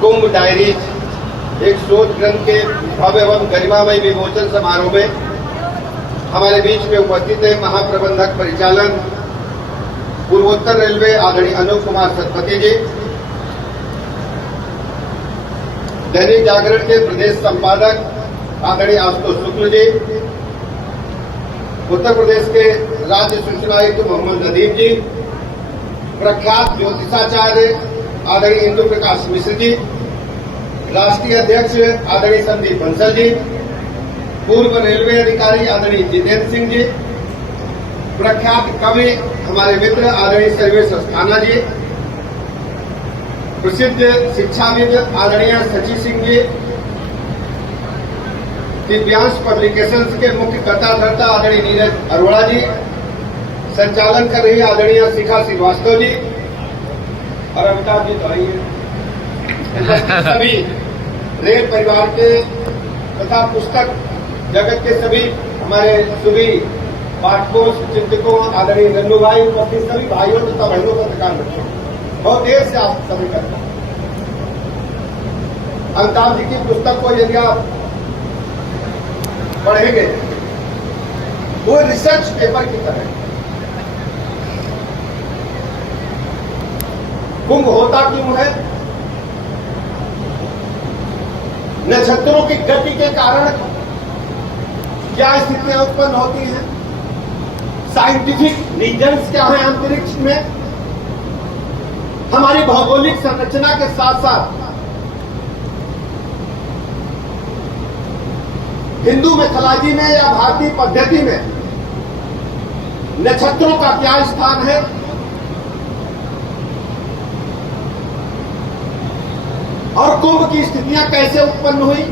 कुंभ diaries एक शोध ग्रंथ के भव्य एवं गरिमामय विमोचन समारोह में हमारे बीच में उपस्थित है महाप्रबंधक परिचालन पूर्वोत्तर रेलवे आदरणीय अनूप कुमार सतपति जी, दैनिक जागरण के प्रदेश संपादक आदरणीय आशुतोष शुक्ल जी, उत्तर प्रदेश के राज्य सूचना आयुक्त मोहम्मद नदीम जी, प्रख्यात ज्योतिषाचार्य आदरणीय इंदु प्रकाश मिश्र जी, राष्ट्रीय अध्यक्ष आदरणीय संदीप बंसल जी, पूर्व रेलवे अधिकारी आदरणीय जितेंद्र सिंह जी, प्रख्यात कवि हमारे मित्र आदरणीय सर्वेश अस्थाना जी, प्रसिद्ध शिक्षाविद आदरणीय सची सिंह जी, दिव्यांश पब्लिकेशंस के मुख्य कर्ता आदरणीय नीरज अरोड़ा जी, संचालन कर रही आदरणीय शिखा श्रीवास्तव जी और अमिताभ जी तो आइए, सभी रेल परिवार के तथा पुस्तक जगत के सभी हमारे सभी पाठकों चिंतकों आदरणीय नन्नू भाई उपस्थित सभी भाइयों तथा बहनों का ध्यान रखें। बहुत देर से आप सभी करते हैं। अमिताभ जी की पुस्तक को यदि आप पढ़ेंगे वो रिसर्च पेपर की तरह। कुंभ होता क्यों है? नक्षत्रों की गति के कारण क्या स्थितियां उत्पन्न होती हैं? साइंटिफिक रीजन्स क्या है अंतरिक्ष में? हमारी भौगोलिक संरचना के साथ साथ हिंदू मैथोलॉजी में या भारतीय पद्धति में नक्षत्रों का क्या स्थान है? और कुंभ की स्थितियां कैसे उत्पन्न हुई?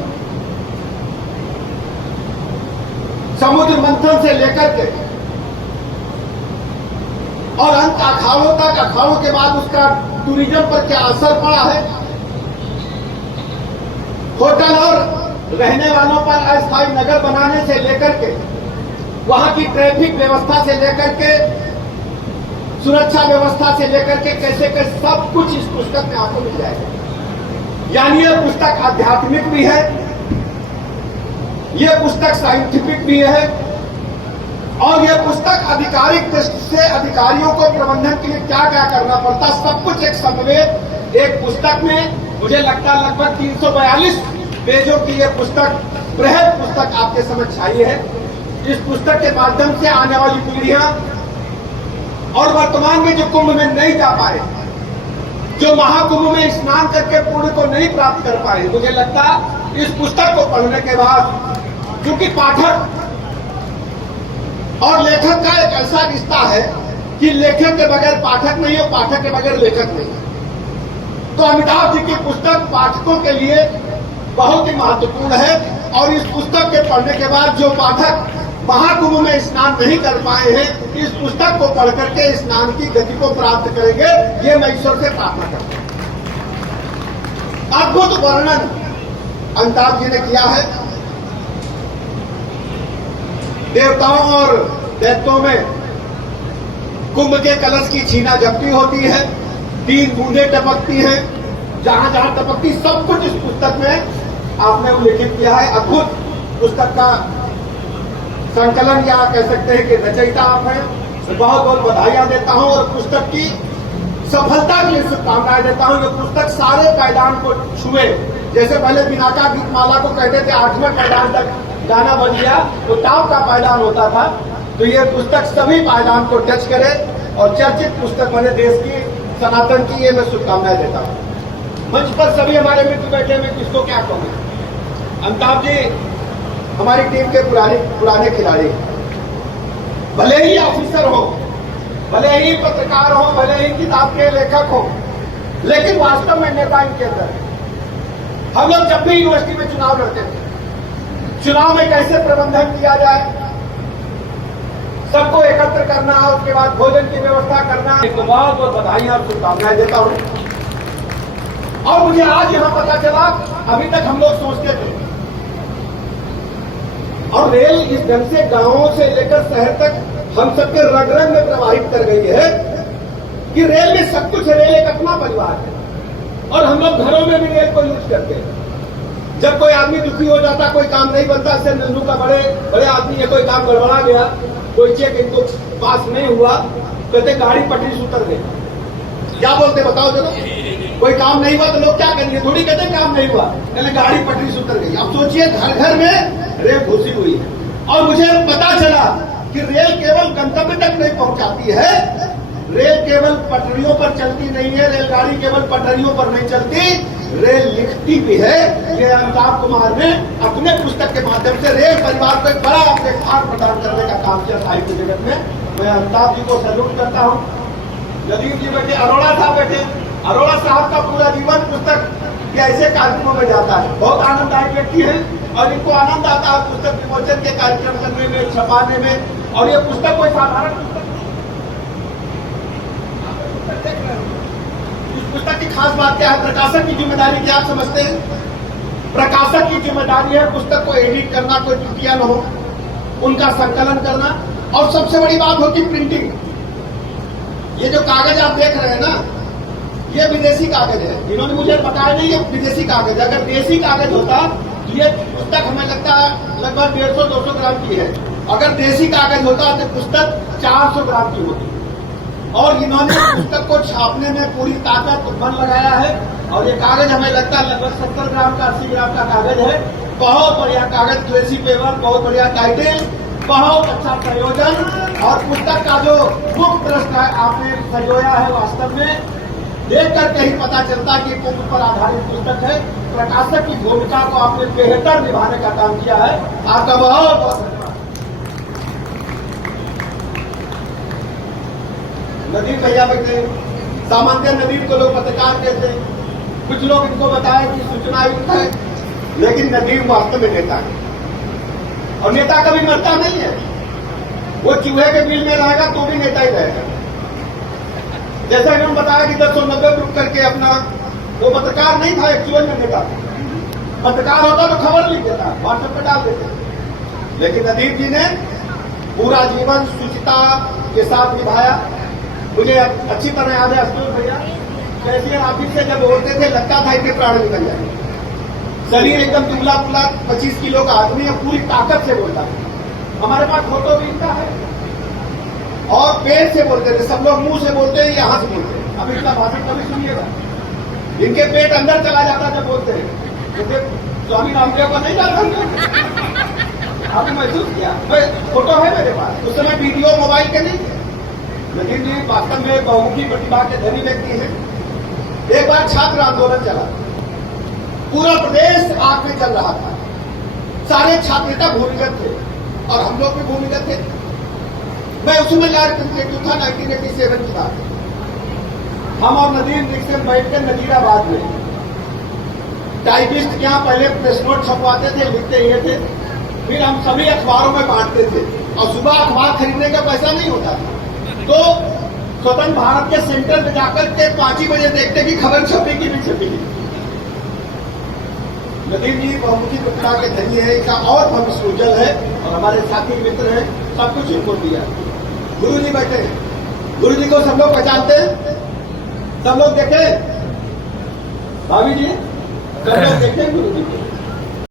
समुद्र मंथन से लेकर के और अंत अखाड़ों तक, अखाड़ों के बाद उसका टूरिज्म पर क्या असर पड़ा है? होटल और रहने वालों पर अस्थायी नगर बनाने से लेकर के वहां की ट्रैफिक व्यवस्था से लेकर के सुरक्षा व्यवस्था से लेकर के कैसे कैसे सब कुछ इस पुस्तक में आपको मिल जाएगा। यानी यह पुस्तक आध्यात्मिक भी है, यह पुस्तक साइंटिफिक भी है और यह पुस्तक आधिकारिक दृष्टि से अधिकारियों को प्रबंधन के लिए क्या क्या करना पड़ता, सब कुछ एक समवेत एक पुस्तक में। मुझे लगता है लगभग 342 पेजों की यह पुस्तक, बृहद पुस्तक आपके समक्ष आई है। इस पुस्तक के माध्यम से आने वाली पीढ़ियां और वर्तमान में जो कुंभ में नहीं जा पाए, जो महाकुंभ में स्नान करके पुण्य को नहीं प्राप्त कर पाए, मुझे लगता है इस पुस्तक को पढ़ने के बाद, क्योंकि पाठक और लेखक का एक ऐसा रिश्ता है कि लेखक के बगैर पाठक नहीं हो, पाठक के बगैर लेखक नहीं। तो अमिताभ जी की पुस्तक पाठकों के लिए बहुत ही महत्वपूर्ण है और इस पुस्तक के पढ़ने के बाद जो पाठक महाकुंभ में स्नान नहीं कर पाए हैं, इस पुस्तक को पढ़ करके स्नान की गति को प्राप्त करेंगे, ये मैं ईश्वर से प्रार्थना करता हूं। अद्भुत वर्णन अमिताभ जी ने किया है। देवताओं और दैत्यों में कुंभ के कलश की छीना झपटी होती है, 3 बूंदें टपकती हैं, जहां जहां टपकती सब कुछ इस पुस्तक में आपने उल्लेखित किया है। अद्भुत पुस्तक का संकलन या कह सकते हैं कि रचयिता आप हैं, बहुत बहुत बधाइयां देता हूं और पुस्तक की सफलता के लिए शुभकामनाएं देता हूं। ये पुस्तक सारे पायदान को छुए, जैसे पहले बिनाका गीतमाला को कहते थे 8वें पायदान तक गाना बन गया तो टॉप का पायदान होता था, तो ये पुस्तक सभी पायदान को टच करे और चर्चित पुस्तक बने देश की सनातन की, ये मैं शुभकामनाएं देता हूं। मंच पर सभी हमारे मित्र बैठे में किसको क्या कहूंगा। अमिताभ जी हमारी टीम के पुराने खिलाड़ी, भले ही ऑफिसर हो, भले ही पत्रकार हो, भले ही किताब के लेखक हो, लेकिन वास्तव में नेता इनके अंदर है। हम लोग जब भी यूनिवर्सिटी में चुनाव लड़ते थे, चुनाव में कैसे प्रबंधन किया जाए, सबको एकत्र करना, उसके बाद भोजन की व्यवस्था करना, एक बहुत बहुत बधाइयां और शुभकामनाएं देता हूं। और मुझे आज यहां पता चला, अभी तक हम लोग सोचते थे और रेल इस ढंग से गांवों से लेकर शहर तक हम सबके रग रग में प्रवाहित कर गई है कि रेल में सब कुछ है, रेल एक अपना परिवार है। और हम लोग घरों में भी रेल को यूज करते हैं। जब कोई आदमी दुखी हो जाता, कोई काम नहीं बनता, ऐसे नन्नू का बड़े बड़े आदमी है, कोई काम गड़बड़ा गया, कोई चेक इनको पास नहीं हुआ, कहते गाड़ी पटरी से उतर गई। क्या बोलते बताओ जरा? कोई काम नहीं हुआ तो लोग क्या करेंगे? थोड़ी कहते काम नहीं हुआ, कहते गाड़ी पटरी से उतर गई। अब सोचिए घर घर में रेल घुसी हुई है। और मुझे पता चला कि रेल केवल गंतव्य तक नहीं पहुंचाती है, रेल केवल पटरियों पर चलती नहीं है, रेलगाड़ी केवल पटरियों पर नहीं चलती, रेल लिखती भी है। ये अमिताभ कुमार ने अपने पुस्तक के माध्यम से रेल परिवार को एक बड़ा प्लेटफॉर्म प्रदान करने का काम किया साहित्य जगत में। मैं अमिताभ जी को सैल्यूट करता हूँ। नदीम जी बैठे, अरोड़ा साहब बैठे, अरोड़ा साहब का पूरा जीवन पुस्तक के ऐसे कार्यक्रमों में जाता है। बहुत आनंददायक व्यक्ति है और इनको आनंद आता है पुस्तक विमोचन के कार्यक्रम करने में, छपाने में। और ये पुस्तक कोई साधारण पुस्तक, इस पुस्तक की खास बात क्या है? प्रकाशक की जिम्मेदारी क्या आप समझते हैं? प्रकाशक की जिम्मेदारी है पुस्तक को एडिट करना, कोई त्रुटियां न हो, उनका संकलन करना, और सबसे बड़ी बात होती प्रिंटिंग। ये जो कागज आप देख रहे हैं ना, ये विदेशी कागज है। इन्होंने मुझे बताया नहीं ये विदेशी कागज। अगर देसी कागज होता तो ये पुस्तक हमें लगता है लगभग 150-200 ग्राम की है। अगर देसी कागज होता तो पुस्तक 400 ग्राम की होती। और इन्होंने पुस्तक को छापने में पूरी ताकत मन लगाया है। और ये कागज हमें लगता है लगभग 70 ग्राम का 80 ग्राम का कागज है। बहुत बढ़िया कागज, ग्लेसी पेपर, बहुत बढ़िया टाइटल, बहुत अच्छा संयोजन। और पुस्तक का जो मुख्य प्रश्न है आपने संजोया है, वास्तव में देख करके ही पता चलता कि कुंभ पर आधारित पुस्तक है। प्रकाशक की भूमिका को आपने बेहतर निभाने का काम किया है। आपका बहुत बहुत धन्यवाद। नदीम भैया बैठे, सामान्य नदीम को लोग पत्रकार कहते हैं, कुछ लोग इनको बताए कि सूचना आयुक्त है, लेकिन नदीम वास्तव में नेता है। और नेता कभी मरता नहीं है, वो चूहे के बिल में रहेगा तो भी नेता ही रहेगा। जैसा इन्होंने बताया कि 1090 ग्रुप करके अपना, वो पत्रकार नहीं था, एक्चुअल में नेता। पत्रकार होता तो खबर लिख देता, व्हाट्सएप पर डाल देते। लेकिन नदीम जी ने पूरा जीवन शुचिता के साथ निभाया। मुझे अच्छी तरह याद है अस्तूर भैया कैशियर ऑफिस से जब बोलते थे लगता था इनके प्राण निकल जाएंगे। शरीर एकदम दुबला पुला 25 किलो का आदमी है, पूरी ताकत से बोलता था। हमारे पास फोटो भी इनका है। और पेट से बोलते थे, सब लोग मुंह से बोलते हैं, यहाँ से बोलते हैं। अब इनका भाषण कभी सुनिएगा, इनके पेट अंदर चला जाता जब बोलते हैं। जैसे स्वामी रामदेव को नहीं जाता आपने महसूस किया? फोटो है मेरे पास। उस समय वीडियो मोबाइल के नहीं थे। लेकिन जी वास्तव में बहुमुखी प्रतिभा के धनी व्यक्ति हैं। एक बार छात्र आंदोलन चला, पूरा प्रदेश आग में चल रहा था, सारे छात्र नेता भूमिगत थे और हम लोग भी भूमिगत थे। मैं उस समय था 1987 की बात। हम और नदीम रिक्शे बैठकर नजीराबाद में टाइपिस्ट क्या पहले प्रेस नोट छपवाते थे, लिखते ये थे, फिर हम सभी अखबारों में बांटते थे। और सुबह अखबार खरीदने का पैसा नहीं होता था, तो स्वतंत्र भारत के सेंटर में जाकर के 5 ही बजे देखते कि खबर छपी कि नहीं छपी। नदीम जी बहुमुखी प्रतिभा के धनी है, इनका और भविष्य उज्जवल है और हमारे साथी मित्र हैं, सब कुछ इनको दिया। गुरु जी बैठे हैं, गुरु जी को सब लोग पहचानते हैं, सब लोग देखे, भाभी जी सब लोग देखे गुरु जी को।